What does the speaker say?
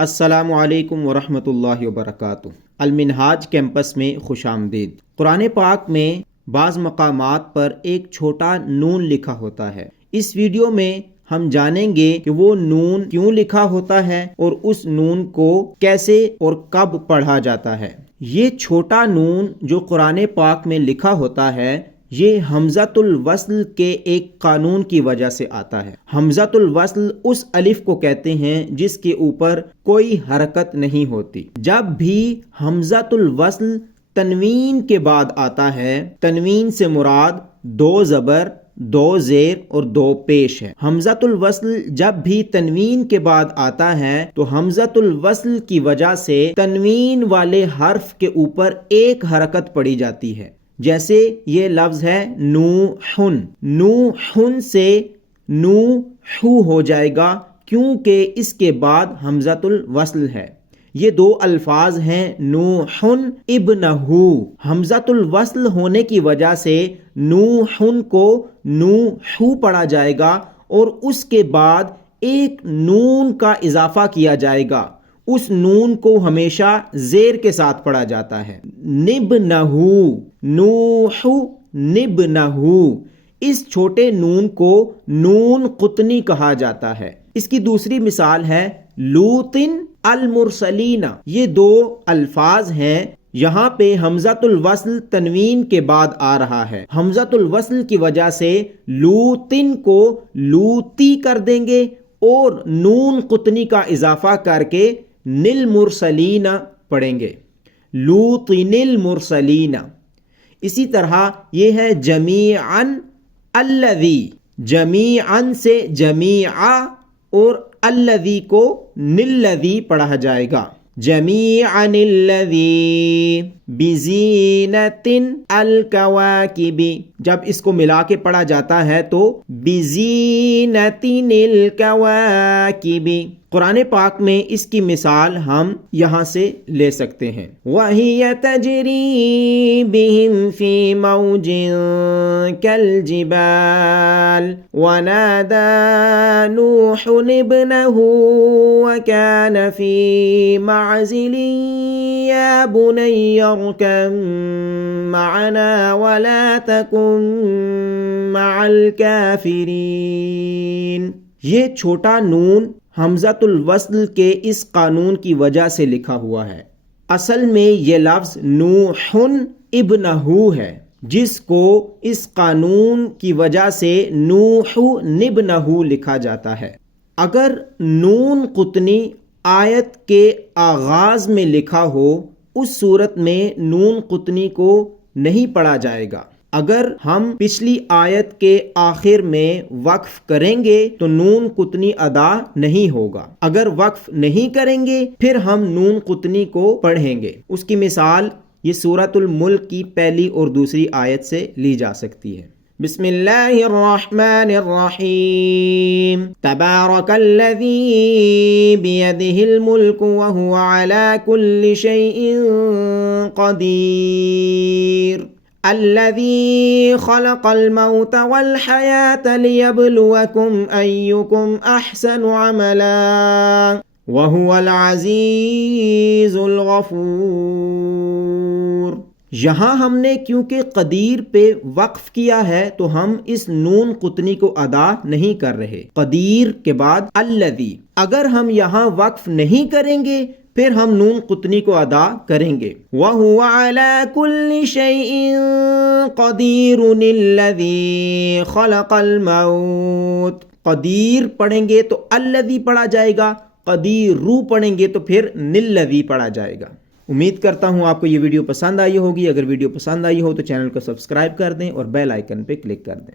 السلام علیکم ورحمۃ اللہ وبرکاتہ۔ المنہاج کیمپس میں خوش آمدید۔ قرآن پاک میں بعض مقامات پر ایک چھوٹا نون لکھا ہوتا ہے۔ اس ویڈیو میں ہم جانیں گے کہ وہ نون کیوں لکھا ہوتا ہے اور اس نون کو کیسے اور کب پڑھا جاتا ہے۔ یہ چھوٹا نون جو قرآن پاک میں لکھا ہوتا ہے، یہ حمزۃ الوصل کے ایک قانون کی وجہ سے آتا ہے۔ حمزۃ الوصل اس الف کو کہتے ہیں جس کے اوپر کوئی حرکت نہیں ہوتی۔ جب بھی حمزۃ الوصل تنوین کے بعد آتا ہے، تنوین سے مراد 2 زبر 2 زیر اور 2 پیش ہے۔ حمزۃ الوصل جب بھی تنوین کے بعد آتا ہے تو حمزۃ الوصل کی وجہ سے تنوین والے حرف کے اوپر ایک حرکت پڑی جاتی ہے۔ جیسے یہ لفظ ہے نوحن، نوحن سے نوحو ہو جائے گا کیونکہ اس کے بعد حمزۃ الوصل ہے۔ یہ 2 الفاظ ہیں نوحن ابنہو۔ حمزۃ الوصل ہونے کی وجہ سے نوحن کو نوحو پڑھا جائے گا اور اس کے بعد ایک نون کا اضافہ کیا جائے گا۔ اس نون کو ہمیشہ زیر کے ساتھ پڑھا جاتا ہے۔ نبنہو، نوحو نبنہو۔ اس چھوٹے نون کو نون قطنی کہا جاتا ہے۔ اس کی دوسری مثال ہے لوطن المرسلین۔ یہ 2 الفاظ ہیں، یہاں پہ حمزۃ الوصل تنوین کے بعد آ رہا ہے۔ حمزۃ الوصل کی وجہ سے لوطن کو لوتی کر دیں گے اور نون قطنی کا اضافہ کر کے نل مرسلین پڑھیں گے، لوطن المرسلین۔ اسی طرح یہ ہے جمیعاً الذی، جمیعاً سے جمیعا اور الذی کو نلذی پڑھا جائے گا۔ جمیعاً الذی بزینۃ الکواکب، جب اس کو ملا کے پڑھا جاتا ہے تو بزینۃ الکواکب۔ قرآن پاک میں اس کی مثال ہم یہاں سے لے سکتے ہیں۔ وَهِيَ تَجْرِي بِهِمْ فِي مَوْجٍ كَالْجِبَالِ وَنَادَى نُوحٌ ابْنَهُ وَكَانَ فِي مَعْزِلٍ يَا بُنَيَّ ارْكَب مَّعَنَا وَلَا تَكُن مَّعَ الْكَافِرِينَ۔ یہ چھوٹا نون حمزۃ الوصل کے اس قانون کی وجہ سے لکھا ہوا ہے۔ اصل میں یہ لفظ نوحن ابنہو ہے، جس کو اس قانون کی وجہ سے نوحو نبنہو لکھا جاتا ہے۔ اگر نون قطنی آیت کے آغاز میں لکھا ہو، اس صورت میں نون قطنی کو نہیں پڑھا جائے گا۔ اگر ہم پچھلی آیت کے آخر میں وقف کریں گے تو نون قطنی ادا نہیں ہوگا۔ اگر وقف نہیں کریں گے پھر ہم نون قطنی کو پڑھیں گے۔ اس کی مثال یہ سورۃ الملک کی پہلی اور دوسری آیت سے لی جا سکتی ہے۔ بسم اللہ الرحمن الرحیم۔ تبارک الذی بیدہ الملک وہو علی کل شیء قدیر۔ الذي خلق الموت والحياة ليبلوكم أيكم أحسن عملا وهو العزيز الغفور۔ یہاں ہم نے کیونکہ قدیر پہ وقف کیا ہے تو ہم اس نون قطنی کو ادا نہیں کر رہے۔ قدیر کے بعد الذی، اگر ہم یہاں وقف نہیں کریں گے پھر ہم نون قطنی کو ادا کریں گے۔ وَهُوَ عَلَى كُلِّ شَيْءٍ قَدِيرٌ الَّذِي خَلَقَ الْمَوْتَ۔ قدیر پڑھیں گے تو الذی پڑھا جائے گا، قدیر پڑھیں گے تو پھر نلذی پڑھا جائے گا۔ امید کرتا ہوں آپ کو یہ ویڈیو پسند آئی ہوگی۔ اگر ویڈیو پسند آئی ہو تو چینل کو سبسکرائب کر دیں اور بیل آئیکن پہ کلک کر دیں۔